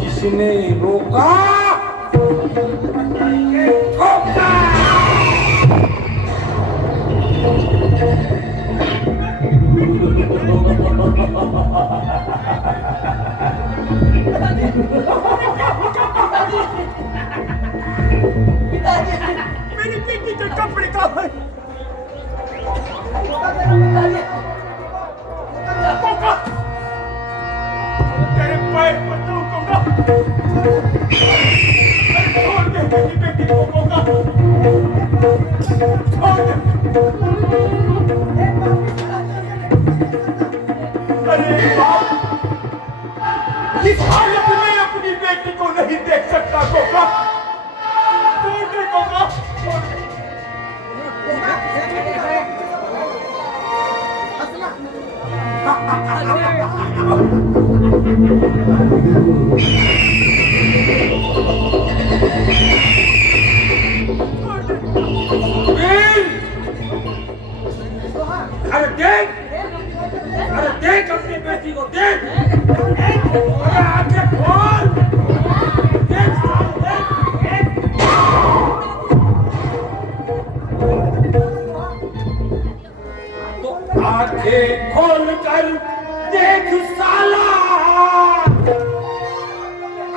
जिसने रोका मेरी बेटी के कपड़े कहाँ हैं? तेरे पैर पड़ता हूँ कोका। छोड़ दे मेरी बेटी को कोका। छोड़ दे। अरे बाप, इस हालत में अपनी बेटी को नहीं देख सकता कोका। छोड़ दे कोका, छोड़ दे। अरे देख अपनी बेटी को देख। अरे आंखें खोल। देख तो आंखें खोल कर देख साला।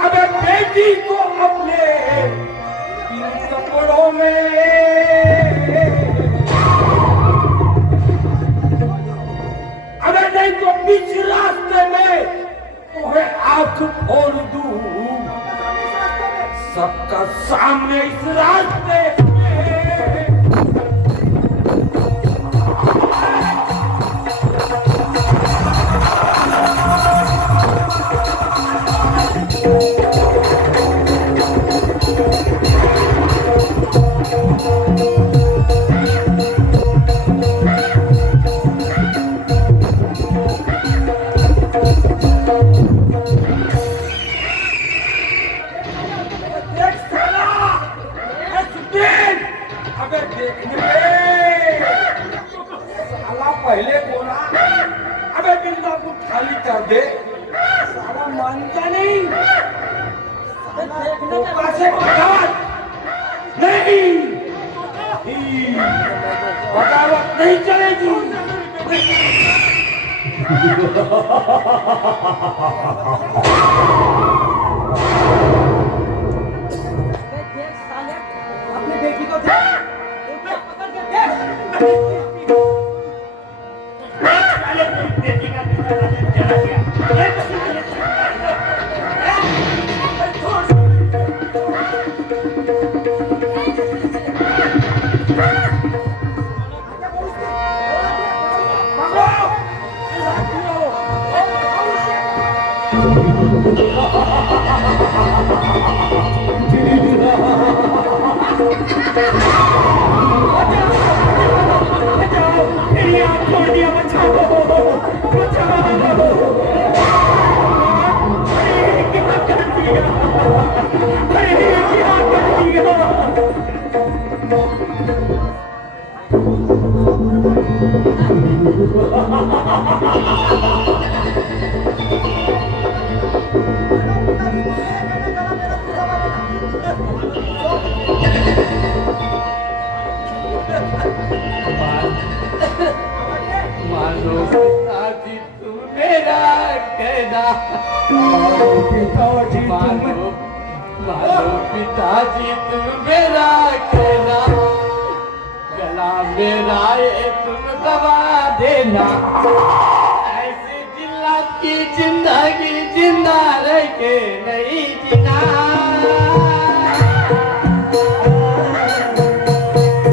अबे बेटी को अपने इन कपड़ों में नहीं तो बीच रास्ते में तुम्हें आंख फोड़ दूं। सबका सामने इस रास्ते पहले बोला अबे बिंदा को खाली कर दे। सारा मानता नहीं। कैसे बगावत नहीं, बगावत नहीं चलेगी। अपनी बेटी को देख, पकड़ के देख। पिताजी मानो मानो पिताजी तुम मेरा कहना, गला मेरा ये तुम दबा देना, ऐसी जिल्लत की जिंदगी जिंदा रह के नहीं जीना।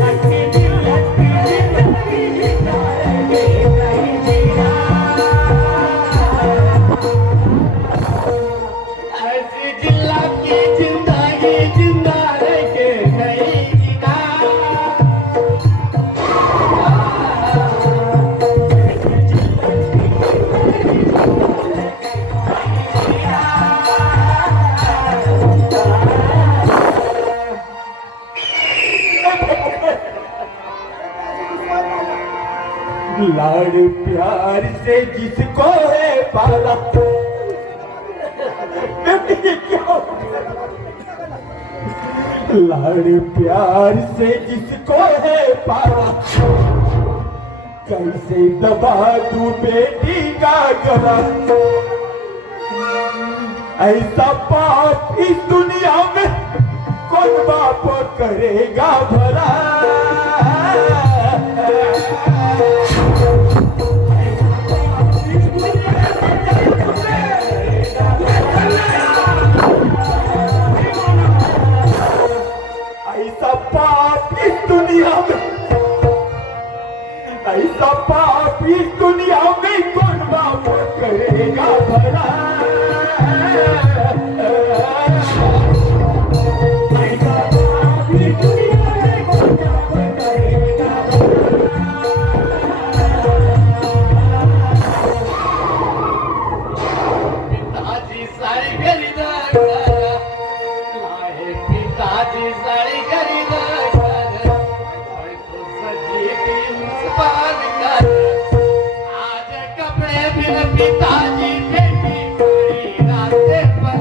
ऐसी जिल्लत की जिंदगी जिंदा रह के नहीं जीना। लाड़ प्यार से जिसको है पाला, बेटी ये क्या हो गया? लाड़ प्यार से जिसको है पाला, कैसे दबा दूं बेटी का गला। ऐसा पाप इस दुनिया में कौन बाप करेगा भला। ऐसा पाप इस दुनिया में, ऐसा पाप इस दुनिया में कौन बाप करेगा भला। ऐसा पाप इस दुनिया में कौन बाप करेगा पिताजी सारी खरीदार लाए, पिताजी सारी खरीदार तो सजी थी मुस्कान कर। आज कपड़े बिन पिताजी बेटी कोई रास्ते पर।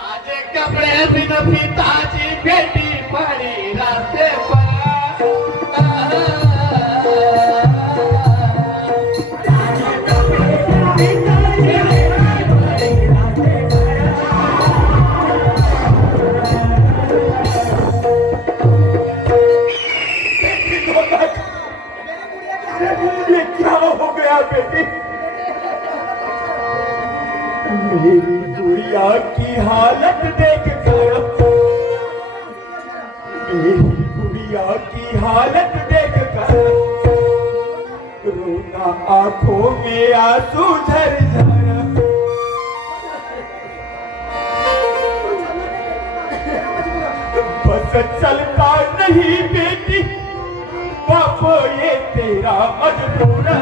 आज कपड़े बिन पिताजी बेटी पड़ी रास्ते पर। ये क्या हो गया बेटी? मेरी गुड़िया की हालत देख कर, मेरी गुड़िया की हालत देख कर रोना आंखों में आंसू झरझर। बस चलता नहीं बेटी, बाप ये तेरा मजबूर है।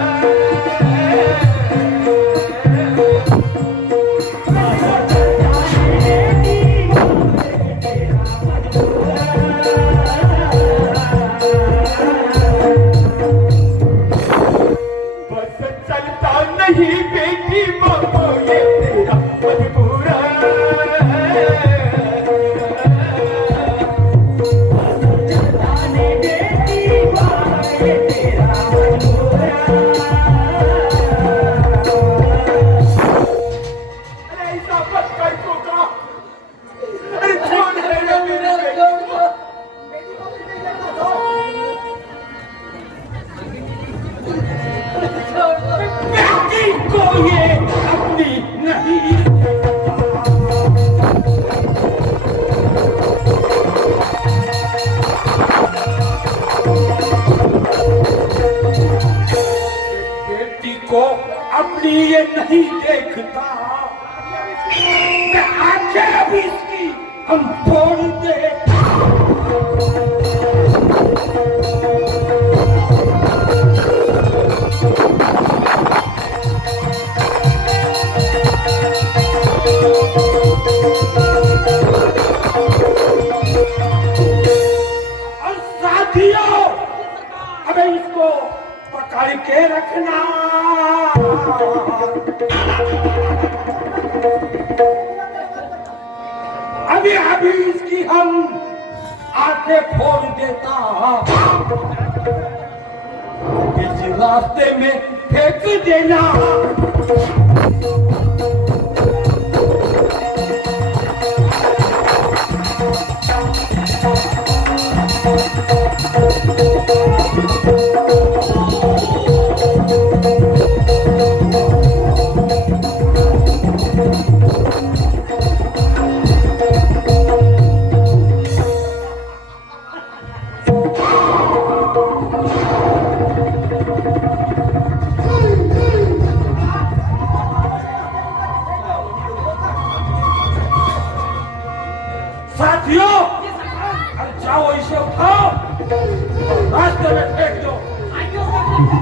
बस चलता नहीं बेटी, बाप ये तेरा मजबूर है। बेटी को ये अपनी नहीं बेटी को अपनी ये नहीं देखता। मैं आंखें अभी इसकी हम फोड़ दे। और साथियों, अबे इसको पकड़ के रखना। अभी अभी इसकी हम आंखें फोड़ देता, इस रास्ते में फेंक देना। साथियों, अरे जाओ इसे उठाओ, रास्ते में फेंक